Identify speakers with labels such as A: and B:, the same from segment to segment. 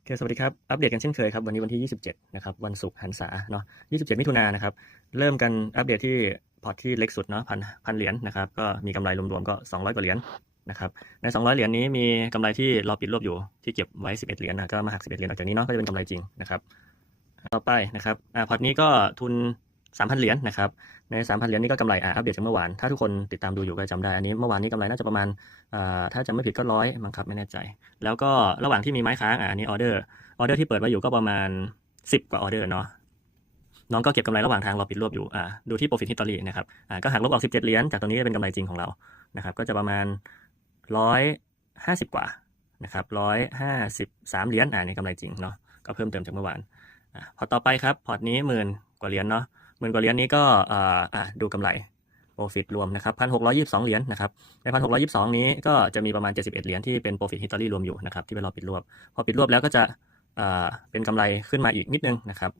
A: โอเคสวัสดีครับ อัปเดตกันเช่นเคยครับ วันนี้วันที่ 27 นะครับ วันศุกร์หันษาเนาะ 27 มิถุนายนนะครับ เริ่มกันอัปเดตที่พอร์ตที่เล็กสุดเนาะพันพันเหรียญนะครับ ก็มีกำไรรวมๆก็ 200 กว่าเหรียญนะครับ ใน 200 เหรียญนี้มีกำไรที่รอปิดรวบอยู่ที่เก็บไว้ 11 เหรียญนะก็มาหัก 11 เหรียญออกจากนี้เนาะก็จะเป็นกำไรจริงนะครับ ต่อไปนะครับอ่าพอร์ตนี้ก็ทุน 3,000 เหรียญนะครับ ใน 3,000 เหรียญนี้ก็กำไรอ่าอัปเดตจากเมื่อวาน ถ้าทุกคนติดตามดูอยู่ก็จำได้ อันนี้เมื่อวานนี้กำไรน่าจะประมาณอ่าถ้าจำไม่ผิดก็ร้อยมั้งครับไม่แน่ใจ แล้วก็ระหว่างที่มีไม้ค้างอ่าอันนี้ออเดอร์ ออเดอร์ที่เปิดไว้อยู่ก็ประมาณ 10 กว่าออเดอร์เนาะ น้องก็เก็บกำไรระหว่างทางรอปิดรวบอยู่ อ่า ดูที่ profit history นะครับ อ่า ก็หักลบออก 17 เหรียญ จากตรงนี้เป็นกำไรจริงของเรา นะครับ ก็จะประมาณ 150 กว่า นะครับ153 เหรียญ อ่านี่กำไรจริงเนาะ ก็เพิ่มเติมจากเมื่อวาน อ่าพอต่อไปครับ พอร์ตนี้หมื่นกว่าเหรียญเนาะ หมื่นกว่าเหรียญนี้ก็อ่าอ่าดูกำไร profit รวมนะครับ1,622เหรียญนะครับใน1,622นี้ก็จะมีประมาณ71เหรียญที่เป็น profit history รวมอยู่นะครับที่เป็นรอปิดรวบพอปิดรวบแล้วก็จะอ่าเป็นกำไรขึ้นมาอีกนิดนึงนะครับ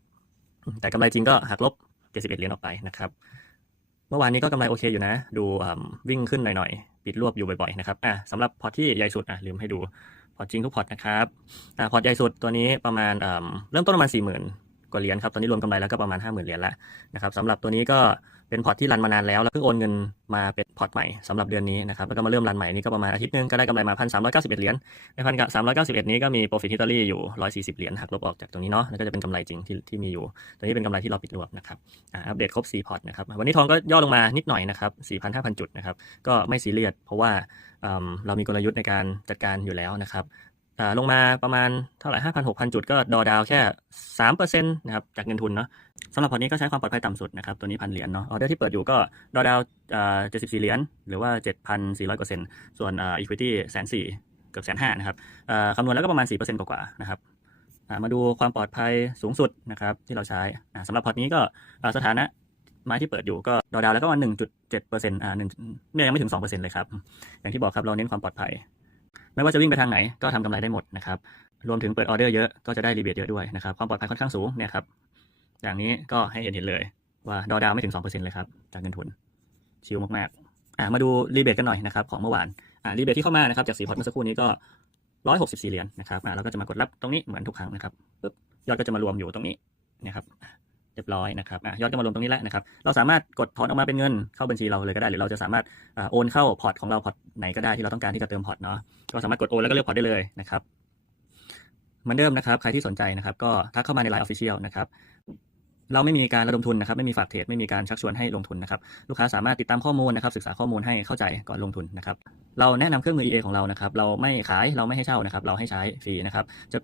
A: แต่กำไรจริงก็หักลบ71เหรียญออกไปนะครับเมื่อวานนี้ก็กำไรโอเคอยู่นะ ดูวิ่งขึ้นหน่อยๆ ปิดรวบอยู่บ่อยๆนะครับอะสำหรับพอที่ใหญ่สุดอะลืมให้ดู พอจริงทุกพอตนะครับอ่าพอใหญ่สุดตัวนี้ประมาณเริ่มต้นประมาณ40,000 กว่าเหรียญครับ ตอนนี้รวมกำไรแล้วก็ประมาณ 50,000 เหรียญแล้วนะครับสำหรับตัวนี้ก็เป็นพอร์ตที่รันมานานแล้ว แล้วเพิ่งโอนเงินมาเป็นพอร์ตใหม่สำหรับเดือนนี้นะครับ แล้วก็มาเริ่มรันใหม่นี่ก็ประมาณอาทิตย์หนึงก็ได้กำไรมา1,391เก้าสิบเอ็ดเหรียญ ในพันสามร้อยเก้าสิบเอ็ดนี้ก็มี profit history อยู่140เหรียญหักลบออกจากตรงนี้เนาะ แล้วก็จะเป็นกำไรจริงที่ที่มีอยู่ ตัวนี้เป็นกำไรที่เราปิดรวบนะครับอ่าอัปเดตครบ4พอร์ตนะครับ วันนี้ทองก็ย่อลงมานิดหน่อยนะครับ4,000 5,000จุดนะครับ ก็ไม่ซีเรียสเพราะว่าอืมเรามีกลยุทธ์ในการจัดการอยู่แล้วนะครับ ลงมาประมาณเท่าไหร่5,000 6,000จุดก็ดอดาวแค่3%นะครับจากเงินทุนเนาะสำหรับพอร์ตนี้ก็ใช้ความปลอดภัยต่ำสุดนะครับ ตัวนี้พันเหรียญเนาะออเดอร์ที่เปิดอยู่ก็ดอดาวอ่า74เหรียญหรือว่า7,400กว่าเซนต์ส่วนอ่า equity แสนสี่เกือบแสนห้านะครับคำนวณแล้วก็ประมาณ4%กว่าๆนะครับมาดูความปลอดภัยสูงสุดนะครับที่เราใช้อ่าสำหรับพอร์ตนี้ก็สถานะไม้ที่เปิดอยู่ก็ดอดาวแล้วก็ประมาณ1.7%อ่าหนึ่งเนี่ยยังไม่ถึง2%เลยครับอย่างที่บอกครับเราเน้นความปลอดภัย ไม่ว่าจะวิ่งไปทางไหนก็ทำกำไรได้หมดนะครับ รวมถึงเปิดออเดอร์เยอะก็จะได้รีเบทเยอะด้วยนะครับ ความปลอดภัยค่อนข้างสูงเนี่ยครับ อย่างนี้ก็ให้เห็นเห็นเลยว่าดอดาวไม่ถึง 2%เลยครับ จากเงินทุน ชิลมากๆอ่ามาดูรีเบทกันหน่อยนะครับของเมื่อวานอ่ารีเบทที่เข้ามานะครับจากสีพอร์ตเมื่อสักครู่นี้ก็ 164 เหรียญนะครับอ่าเราก็จะมากดรับตรงนี้เหมือนทุกครั้งนะครับปึ๊บยอดก็จะมารวมอยู่ตรงนี้นะครับ รียบร้อยนะครับอยอดก็มารวมตรงนี้แล้วนะครับ เราสามารถกดถอนออกมาเป็นเงินเข้าบัญชีเราเลยก็ได้ หรือเราจะสามารถอโอนเข้าพอร์ตของเราพอร์ตไหนก็ได้ที่เราต้องการที่จะเติมพอร์ตเนาะก็สามารถกดโอนแล้วก็เลือกพอร์ตได้เลยนะครับเหมือนเดิมนะครับ ใครที่สนใจนะครับ ก็ทักเข้ามาใน Line Official นะครับเราไม่มีการระดมทุนนะครับ ไม่มีฝากเทรดไม่มีการชักชวนให้ลงทุนนะครับ ลูกค้าสามารถติดตามข้อมูลนะครับ ศึกษาข้อมูลให้เข้าใจก่อนลงทุนนะครับ เราแนะนำเครื่องมือ EA ของเรานะครับ เราไม่ขายเราไม่ให้เช่านะครับ เราให้ใช้ฟรีนะครับจะ